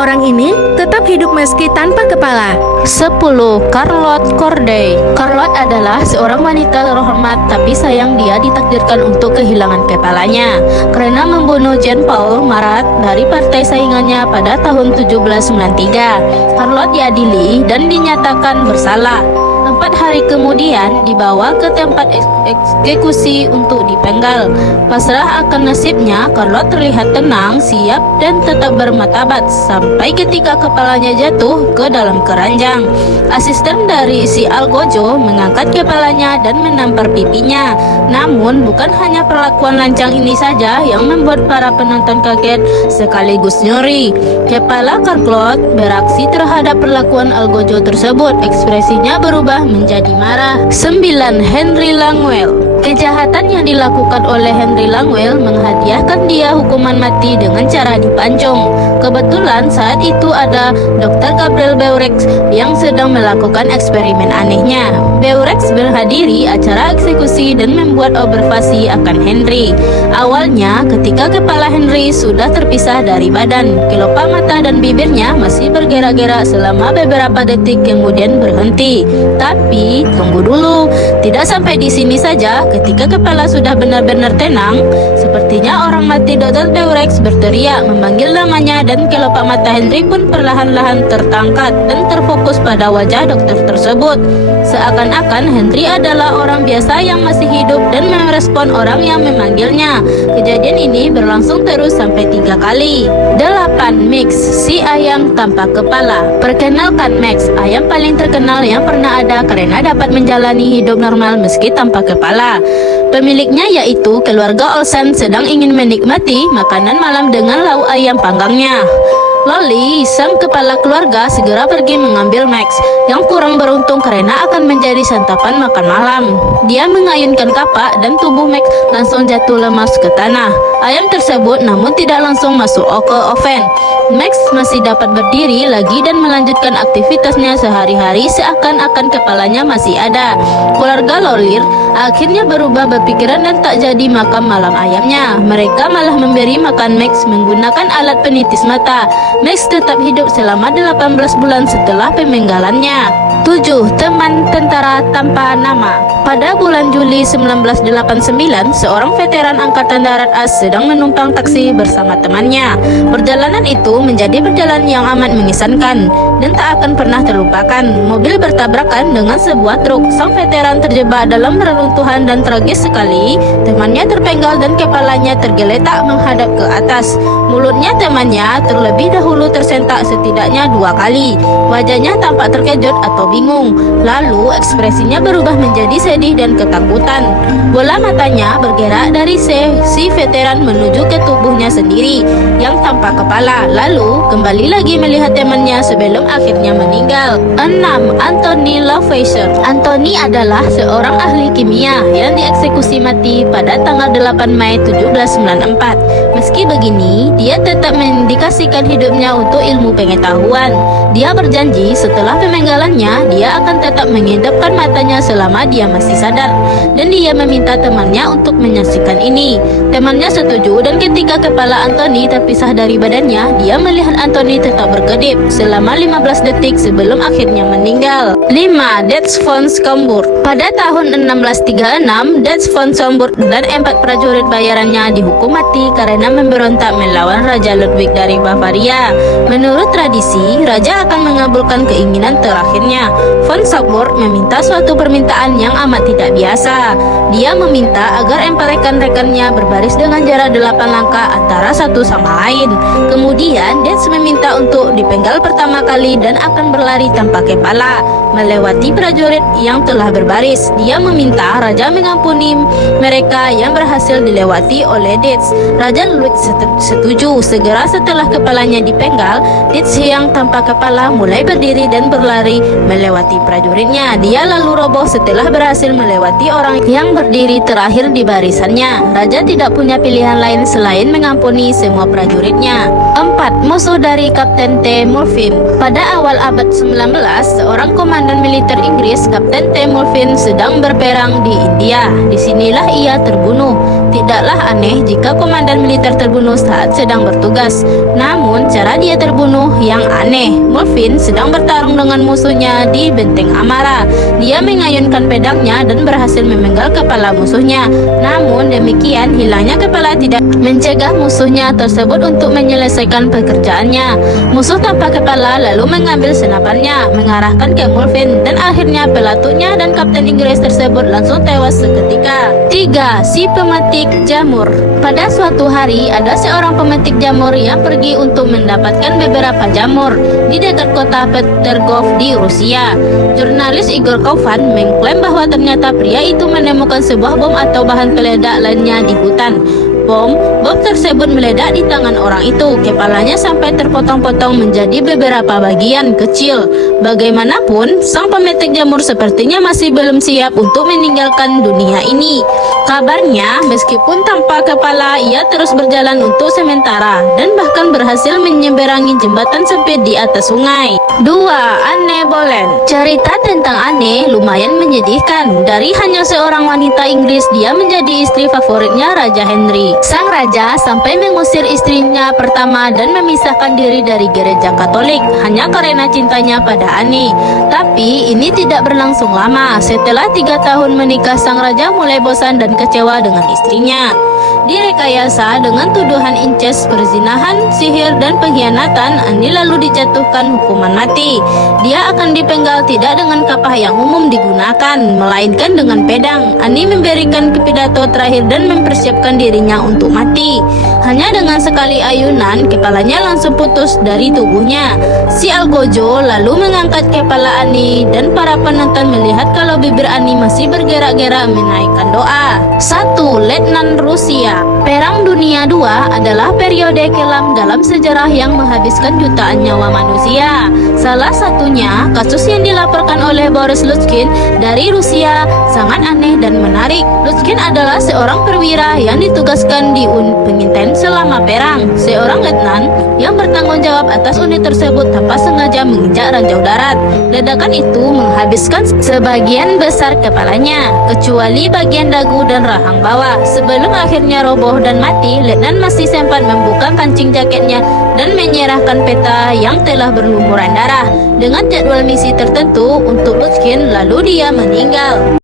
orang ini tetap hidup meski tanpa kepala. 10. Charlotte Corday. Charlotte adalah seorang wanita terhormat, tapi sayang dia ditakdirkan untuk kehilangan kepalanya karena membunuh Jean Paul Marat dari partai saingannya pada tahun 1793. Charlotte diadili dan dinyatakan bersalah. 4 hari kemudian dibawa ke tempat eksekusi untuk dipenggal. Pasrah akan nasibnya, Charlotte terlihat tenang, siap dan tetap bermartabat sampai ketika kepalanya jatuh ke dalam keranjang. Asisten dari si Algojo mengangkat kepalanya dan menampar pipinya. Namun bukan hanya perlakuan lancang ini saja yang membuat para penonton kaget sekaligus nyeri. Kepala Charlotte bereaksi terhadap perlakuan Algojo tersebut. Ekspresinya berubah menjadi marah. 9. Henry Langwell. Kejahatan yang dilakukan oleh Henry Langwell menghadiahkan dia hukuman mati dengan cara dipancung. Kebetulan saat itu ada Dr. Gabriel Beurex yang sedang melakukan eksperimen anehnya. Beurex menghadiri acara eksekusi dan membuat observasi akan Henry. Awalnya, ketika kepala Henry sudah terpisah dari badan, kelopak mata dan bibirnya masih bergerak-gerak selama beberapa detik kemudian berhenti. Tapi, tunggu dulu, tidak sampai di sini saja. Ketika kepala sudah benar-benar tenang, sepertinya orang mati. Dr. Beurex berteriak memanggil namanya dan kelopak mata Henry pun perlahan-lahan terangkat dan terfokus pada wajah dokter tersebut. Seakan-akan Henry adalah orang biasa yang masih hidup dan merespon orang yang memanggilnya. Kejadian ini berlangsung terus sampai 3 kali. 8. Max, si ayam tanpa kepala. Perkenalkan Max, ayam paling terkenal yang pernah ada karena dapat menjalani hidup normal meski tanpa kepala. Pemiliknya yaitu keluarga Olsen sedang ingin menikmati makanan malam dengan lauk ayam panggangnya. Loli, sang kepala keluarga, segera pergi mengambil Max yang kurang beruntung karena akan menjadi santapan makan malam. Dia mengayunkan kapak dan tubuh Max langsung jatuh lemas ke tanah. Ayam tersebut namun tidak langsung masuk ke oven. Max masih dapat berdiri lagi dan melanjutkan aktivitasnya sehari-hari seakan-akan kepalanya masih ada. Keluarga Lolir akhirnya berubah berpikiran dan tak jadi makan malam ayamnya. Mereka malah memberi makan Max menggunakan alat penitis mata. Max tetap hidup selama 18 bulan setelah pemenggalannya. 7. Teman tentara tanpa nama. Pada bulan Juli 1989, seorang veteran Angkatan Darat AS sedang menumpang taksi bersama temannya. Perjalanan itu menjadi perjalanan yang amat mengesankan dan tak akan pernah terlupakan. Mobil bertabrakan dengan sebuah truk. Sang veteran terjebak dalam reruntuhan dan tragis sekali, temannya terpenggal dan kepalanya tergeletak menghadap ke atas. Mulutnya temannya terlebih dahulu tersentak setidaknya 2 kali. Wajahnya tampak terkejut atau bingung. Lalu ekspresinya berubah menjadi sedih dan ketakutan. Bola matanya bergerak dari si veteran menuju ke tubuhnya sendiri yang tanpa kepala. Lalu kembali lagi melihat temannya sebelum akhirnya meninggal. 6. Anthony Lavoisier. Anthony adalah seorang ahli kimia yang dieksekusi mati pada tanggal 8 Mei 1794. Meski begini, dia tetap mendedikasikan hidupnya untuk ilmu pengetahuan. Dia berjanji setelah pemenggalannya, dia akan tetap mengedapkan matanya selama dia masih sadar. Dan dia meminta temannya untuk menyaksikan ini. Temannya setuju dan ketika kepala Anthony terpisah dari badannya, dia melihat Anthony tetap berkedip selama 15 detik sebelum akhirnya meninggal. 5. Dets von Schomburg. Pada tahun 1636, Dets von Schomburg dan 4 prajurit bayarannya dihukum mati karena memberontak melawan Raja Ludwig dari Bavaria. Menurut tradisi, raja akan mengabulkan keinginan terakhirnya. Von Schomburg meminta suatu permintaan yang amat tidak biasa. Dia meminta agar 4 rekan-rekannya berbaris dengan jarak 8 langkah antara satu sama lain. Kemudian Dets meminta untuk dipenggal pertama kali dan akan berlari tanpa kepala melewati prajurit yang telah berbaris. Dia meminta raja mengampuni mereka yang berhasil dilewati oleh Dets. Raja Ludwig setuju. Segera setelah kepalanya dipenggal, Dets yang tanpa kepala mulai berdiri dan berlari melewati prajuritnya. Dia lalu roboh setelah berhasil melewati orang yang berdiri terakhir di barisannya. Raja tidak punya pilihan lain selain mengampuni semua prajuritnya. 4. Musuh dari Kapten T. Mulvin. Pada awal abad 19, seorang komandan militer Inggris, Kapten T. Mulvin, sedang berperang di India. Disinilah ia terbunuh. Tidaklah aneh jika komandan militer terbunuh saat sedang bertugas. Namun, cara dia terbunuh yang aneh. Mulfin sedang bertarung dengan musuhnya di benteng Amara. Dia mengayunkan pedangnya dan berhasil memenggal kepala musuhnya. Namun demikian, hilangnya kepala tidak mencegah musuhnya tersebut untuk menyelesaikan pekerjaannya. Musuh tanpa kepala lalu mengambil senapannya, mengarahkan ke Mulfin, dan akhirnya pelatutnya dan kapten Inggris tersebut langsung tewas seketika. 3. Si pemetik jamur. Pada suatu hari, ada seorang pemetik jamur yang pergi untuk mendapatkan beberapa jamur di dekat kota Petergov di Rusia. Jurnalis Igor Kovan mengklaim bahwa ternyata pria itu menemukan sebuah bom atau bahan peledak lainnya di hutan. Bom tersebut meledak di tangan orang itu. Kepalanya sampai terpotong-potong menjadi beberapa bagian kecil. Bagaimanapun, sang pemetik jamur sepertinya masih belum siap untuk meninggalkan dunia ini. Kabarnya, meskipun tanpa kepala, ia terus berjalan untuk sementara dan bahkan berhasil menyeberangi jembatan sempit di atas sungai. 2. Anne Boleyn. Cerita tentang Anne lumayan menyedihkan. Dari hanya seorang wanita Inggris, dia menjadi istri favoritnya Raja Henry. Sang raja sampai mengusir istrinya pertama dan memisahkan diri dari gereja Katolik hanya karena cintanya pada Anne. Tapi ini tidak berlangsung lama. Setelah 3 tahun menikah, sang raja mulai bosan dan kecewa dengan istrinya. Direkayasa dengan tuduhan incest, perzinahan, sihir, dan pengkhianatan, Anne lalu dijatuhkan hukuman mati. Dia akan dipenggal tidak dengan kapah yang umum digunakan, melainkan dengan pedang. Anne memberikan pidato terakhir dan mempersiapkan dirinya untuk mati. Hanya dengan sekali ayunan, kepalanya langsung putus dari tubuhnya. Si Algojo lalu mengangkat kepala Anne dan para penonton melihat kalau bibir Anne masih bergerak-gerak menaikkan doa. 1. Letnan Rusia. Perang Dunia II adalah periode kelam dalam sejarah yang menghabiskan jutaan nyawa manusia. Salah satunya, kasus yang dilaporkan oleh Boris Lutkin dari Rusia sangat aneh dan menarik. Lutkin adalah seorang perwira yang ditugaskan di penginten selama perang. Seorang letnan yang bertanggung jawab atas unit tersebut tanpa sengaja menginjak ranjau darat. Ledakan itu menghabiskan sebagian besar kepalanya, kecuali bagian dagu dan rahang bawah. Sebelum akhirnya roboh dan mati, letnan masih sempat membuka kancing jaketnya dan menyerahkan peta yang telah berlumuran darah dengan jadwal misi tertentu untuk Lutkin, lalu dia meninggal.